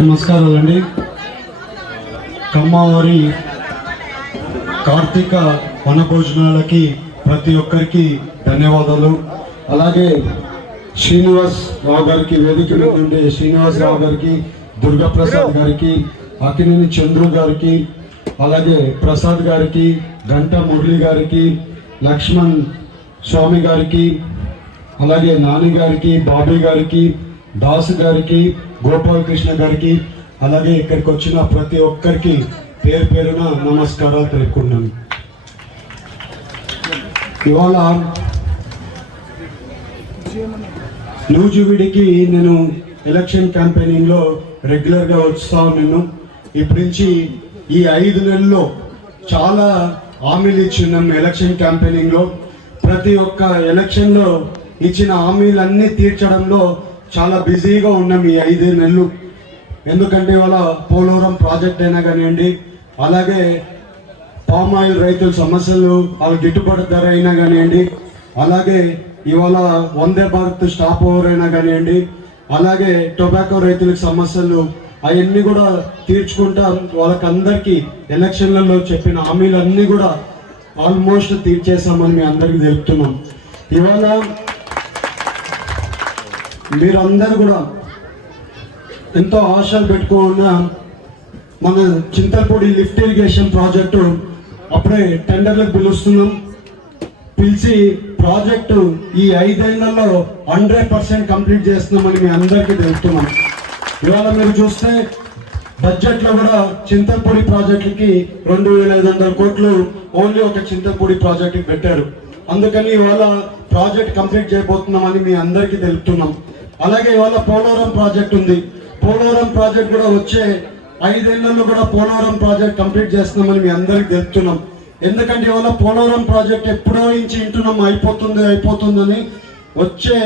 నమస్కారాలండి. కమ్మవారి కార్తీక వనభోజనాలకి ప్రతి ఒక్కరికి ధన్యవాదాలు. అలాగే శ్రీనివాస్ రావు గారికి, వేదిక మీద ఉండే శ్రీనివాస్ రావు గారికి, దుర్గాప్రసాద్ గారికి, అకినేని చంద్రు గారికి, అలాగే ప్రసాద్ గారికి, గంట మురళి గారికి, లక్ష్మణ్ స్వామి గారికి, అలాగే నాని గారికి, బాబీ గారికి, దాసు గారికి, గోపాలకృష్ణ గారికి, అలాగే ఇక్కడికి వచ్చిన ప్రతి ఒక్కరికి పేరు పేరున నమస్కారాలు తెలుపుకున్నాను. ఇవాళ నూజివీడికి నేను ఎలక్షన్ క్యాంపెయినింగ్లో రెగ్యులర్గా వస్తా ఉన్నాను. ఇప్పటి నుంచి ఈ 5 నెలల్లో చాలా హామీలు ఇచ్చిన్నాం. ఎలక్షన్ క్యాంపెయినింగ్లో ప్రతి ఒక్క ఎలక్షన్లో ఇచ్చిన హామీలన్నీ తీర్చడంలో చాలా బిజీగా ఉన్నాం ఈ 5 నెలలు. ఎందుకంటే ఇవాళ పోలవరం ప్రాజెక్ట్ అయినా కానివ్వండి, అలాగే పామ్ ఆయిల్ రైతుల సమస్యలు, వాళ్ళ గిట్టుబాటు ధర అయినా కానివ్వండి, అలాగే ఇవాళ వందే భారత్ స్టాప్ ఓవర్ అయినా కానివ్వండి, అలాగే టొబాకో రైతులకు సమస్యలు అవన్నీ కూడా తీర్చుకుంటా వాళ్ళకందరికీ ఎలక్షన్లలో చెప్పిన హామీలన్నీ కూడా ఆల్మోస్ట్ తీర్చేసామని మీ అందరికీ తెలుపుతున్నాం. ఇవాళ మీరందరూ కూడా ఎంతో ఆశలు పెట్టుకున్న మన చింతలపూడి లిఫ్ట్ ఇరిగేషన్ ప్రాజెక్టు అప్పుడే టెండర్లకు పిలుస్తున్నాం. పిలిచి ప్రాజెక్టు ఈ 5 ఏళ్లలో 100% కంప్లీట్ చేస్తున్నామని మీ అందరికీ తెలుపుతున్నాం. ఇవాళ మీరు చూస్తే బడ్జెట్లో కూడా చింతలపూడి ప్రాజెక్టుకి 2500 కోట్లు ఓన్లీ ఒక చింతలపూడి ప్రాజెక్టుకి పెట్టారు. అందుకని ఇవాళ ప్రాజెక్ట్ కంప్లీట్ చేయబోతున్నామని మీ అందరికీ తెలుపుతున్నాం. అలాగే ఇవాళ పోలవరం ప్రాజెక్ట్ ఉంది. పోలవరం ప్రాజెక్ట్ కూడా వచ్చే 5 ఏళ్లలో కూడా పోలవరం ప్రాజెక్ట్ కంప్లీట్ చేస్తున్నామని మీ అందరికీ తెలుపుతున్నాం. ఎందుకంటే ఇవాళ పోలవరం ప్రాజెక్ట్ ఎప్పుడో నుంచి వింటున్నాం అయిపోతుందని, వచ్చే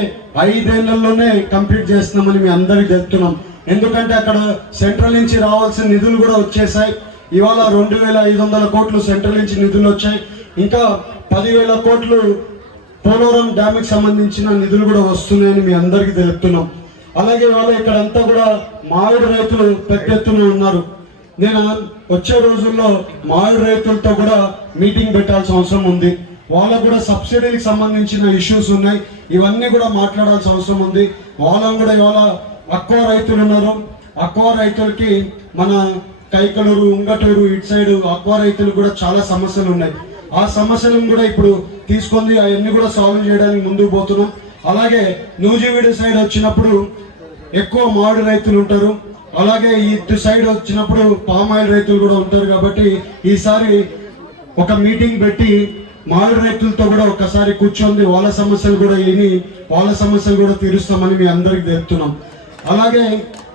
5 ఏళ్లలోనే కంప్లీట్ చేస్తున్నామని మీ అందరికీ తెలుపుతున్నాం. ఎందుకంటే అక్కడ సెంట్రల్ నుంచి రావాల్సిన నిధులు కూడా వచ్చేసాయి. ఇవాళ 2500 కోట్లు సెంట్రల్ నుంచి నిధులు వచ్చాయి. ఇంకా 10,000 కోట్లు పోలవరం డ్యామ్కి సంబంధించిన నిధులు కూడా వస్తున్నాయని మీ అందరికీ తెలుపుతున్నాం. అలాగే ఇవాళ ఇక్కడంతా కూడా మామిడి రైతులు పెద్ద ఎత్తున ఉన్నారు. నేను వచ్చే రోజుల్లో మామిడి రైతులతో కూడా మీటింగ్ పెట్టాల్సిన అవసరం ఉంది. వాళ్ళకు కూడా సబ్సిడీకి సంబంధించిన ఇష్యూస్ ఉన్నాయి. ఇవన్నీ కూడా మాట్లాడాల్సిన అవసరం ఉంది. వాళ్ళని కూడా ఇవాళ అక్వా రైతులు ఉన్నారు. అక్వా రైతులకి మన కైకలూరు, ఉంగటూరు ఇటు సైడ్ అక్వా రైతులు కూడా చాలా సమస్యలు ఉన్నాయి. ఆ సమస్యలను కూడా ఇప్పుడు తీసుకొని అవన్నీ కూడా సాల్వ్ చేయడానికి ముందుకు పోతున్నాం. అలాగే నూజివీడు సైడ్ వచ్చినప్పుడు ఎక్కువ మామిడి రైతులు ఉంటారు. అలాగే ఇటు సైడ్ వచ్చినప్పుడు పామ్ ఆయిల్ రైతులు కూడా ఉంటారు. కాబట్టి ఈసారి ఒక మీటింగ్ పెట్టి మామిడి రైతులతో కూడా ఒకసారి కూర్చొని వాళ్ళ సమస్యలు కూడా విని వాళ్ళ సమస్యలు కూడా తీరుస్తామని మీ అందరికి తెలుపుతున్నాం. అలాగే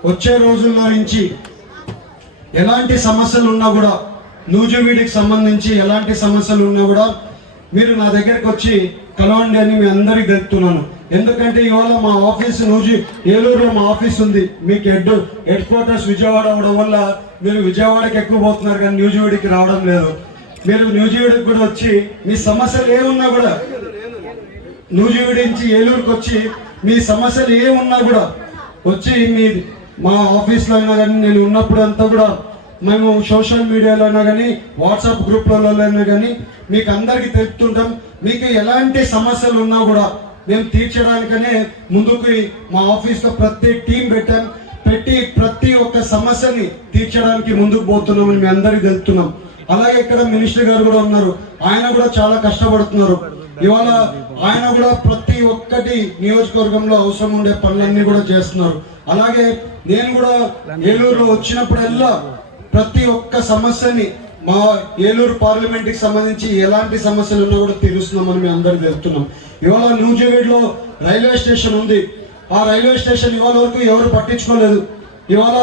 వచ్చే రోజుల్లో నుంచి ఎలాంటి సమస్యలు ఉన్నా కూడా, నూజివీడికి సంబంధించి ఎలాంటి సమస్యలు ఉన్నా కూడా మీరు నా దగ్గరికి వచ్చి కలవండి అని మీ అందరికి తెలుపుతున్నాను. ఎందుకంటే ఇవాళ మా ఆఫీస్ ఏలూరులో మా ఆఫీస్ ఉంది. మీకు హెడ్ క్వార్టర్స్ విజయవాడ అవడం వల్ల మీరు విజయవాడకి ఎక్కువ పోతున్నారు కానీ నూజివీడికి రావడం లేదు. మీరు నూజివీడికి కూడా వచ్చి మీ సమస్యలు ఏమున్నా కూడా, నూజివీడి నుంచి ఏలూరుకి వచ్చి మీ సమస్యలు ఏమున్నా కూడా వచ్చి మా ఆఫీస్లో అయినా కానీ, నేను ఉన్నప్పుడు అంతా కూడా మేము సోషల్ మీడియాలో అయినా కానీ, వాట్సాప్ గ్రూప్లలో అయినా కానీ మీకు అందరికీ తెలుపుతుంటాం. మీకు ఎలాంటి సమస్యలు ఉన్నా కూడా మేము తీర్చడానికనే ముందుకు మా ఆఫీస్లో ప్రతి టీం పెట్టి ప్రతి ఒక్క సమస్యని తీర్చడానికి ముందుకు పోతున్నామని మీ అందరికీ తెలుపుతున్నాం. అలాగే ఇక్కడ మినిస్టర్ గారు కూడా ఉన్నారు. ఆయన కూడా చాలా కష్టపడుతున్నారు. ఇవాళ ఆయన కూడా ప్రతి ఒక్కటి నియోజకవర్గంలో అవసరం ఉండే పనులన్నీ కూడా చేస్తున్నారు. అలాగే నేను కూడా ఏలూరులో వచ్చినప్పుడల్లా ప్రతి ఒక్క సమస్యని మా ఏలూరు పార్లమెంట్కి సంబంధించి ఎలాంటి సమస్యలు ఉన్నా కూడా తీరుస్తున్నామని మేము అందరికి తెలుపుతున్నాం. ఇవాళ నూజివీడులో రైల్వే స్టేషన్ ఉంది. ఆ రైల్వే స్టేషన్ ఇవాళ వరకు ఎవరు పట్టించుకోలేదు. ఇవాళ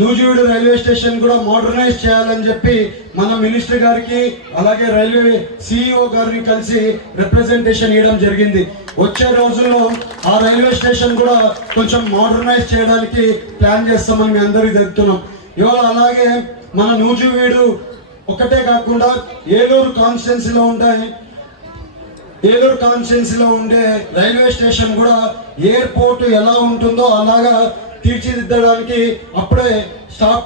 నూజివీడు రైల్వే స్టేషన్ కూడా మోడర్నైజ్ చేయాలని చెప్పి మన మినిస్టర్ గారికి, అలాగే రైల్వే సిఇఓ గారిని కలిసి రిప్రజెంటేషన్ ఇవ్వడం జరిగింది. వచ్చే రోజుల్లో ఆ రైల్వే స్టేషన్ కూడా కొంచెం మోడర్నైజ్ చేయడానికి ప్లాన్ చేస్తామని మీ అందరికీ తెలుపుతున్నాం. ఇవాళ అలాగే మన నూజివీడు ఒకటే కాకుండా ఏలూరు కాన్స్టిట్యున్సీలో ఉండే రైల్వే స్టేషన్ కూడా ఎయిర్పోర్ట్ ఎలా ఉంటుందో అలాగా తీర్చిదిద్దడానికి అప్పుడే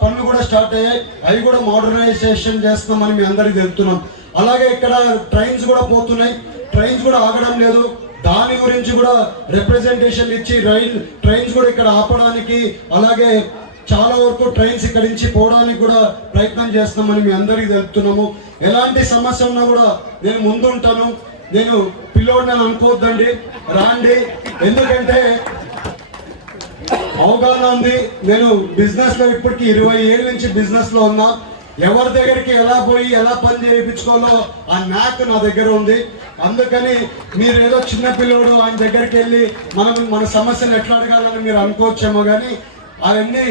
పనులు కూడా స్టార్ట్ అయ్యాయి. అవి కూడా మోడర్నైజేషన్ చేస్తున్నామని మీ అందరికీ తెలుపుతున్నాం. అలాగే ఇక్కడ ట్రైన్స్ కూడా పోతున్నాయి, ట్రైన్స్ కూడా ఆగడం లేదు. దాని గురించి కూడా రిప్రజెంటేషన్ ఇచ్చి ట్రైన్స్ కూడా ఇక్కడ ఆపడానికి, అలాగే చాలా వరకు ట్రైన్స్ ఇక్కడి నుంచి పోవడానికి కూడా ప్రయత్నం చేస్తున్నామని మీ అందరికీ తెలుపుతున్నాము. ఎలాంటి సమస్య ఉన్నా కూడా నేను ముందుంటాను. నేను పిల్లోడిని అనుకోవద్దండి, రాండి. ఎందుకంటే అవగాహన ఉంది. నేను బిజినెస్ లో ఇప్పటికి 20 ఏళ్ళ నుంచి బిజినెస్ లో ఉన్నా. ఎవరి దగ్గరికి ఎలా పోయి ఎలా పని చేయించుకోవాలో ఆ న్యాక్ నా దగ్గర ఉంది. అందుకని మీరు ఏదో చిన్న పిల్లోడు ఆయన దగ్గరికి వెళ్ళి మన సమస్యను ఎట్లా అడగాలని మీరు అనుకోవచ్చేమో, కానీ అవన్నీ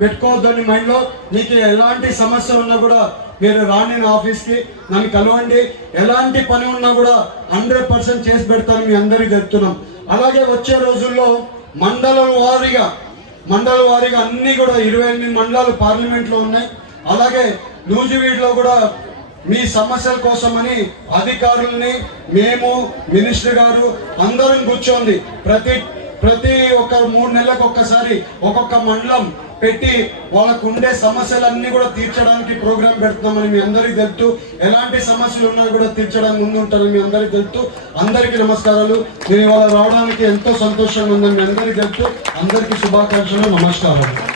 పెట్టుకోవద్దని మైండ్లో. మీకు ఎలాంటి సమస్య ఉన్నా కూడా మీరు రాండి నా ఆఫీస్కి, నన్ను కలవండి. ఎలాంటి పని ఉన్నా కూడా 100% చేసి పెడతాను మీ అందరికీ చెప్తున్నాం. అలాగే వచ్చే రోజుల్లో మండల వారీగా అన్ని కూడా 28 మండలాలు పార్లమెంట్లో ఉన్నాయి. అలాగే నూజివీడులో కూడా మీ సమస్యల కోసమని అధికారుల్ని మేము, మినిస్టర్ గారు అందరం కూర్చోండి. ప్రతి ఒక్క 3 నెలలకు ఒక్కసారి ఒక్కొక్క మండలం పెట్టి వాళ్ళకు ఉండే సమస్యలన్నీ కూడా తీర్చడానికి ప్రోగ్రాం పెడుతున్నామని మీ అందరికీ తెలుపుతూ, ఎలాంటి సమస్యలు ఉన్నా కూడా తీర్చడానికి ముందు ఉంటారని మీ అందరికీ తెలుపుతూ, అందరికీ నమస్కారాలు. నేను ఇవాళ రావడానికి ఎంతో సంతోషంగా ఉందని మీ అందరికీ తెలుపుతూ, అందరికీ శుభాకాంక్షలు, నమస్కారాలు.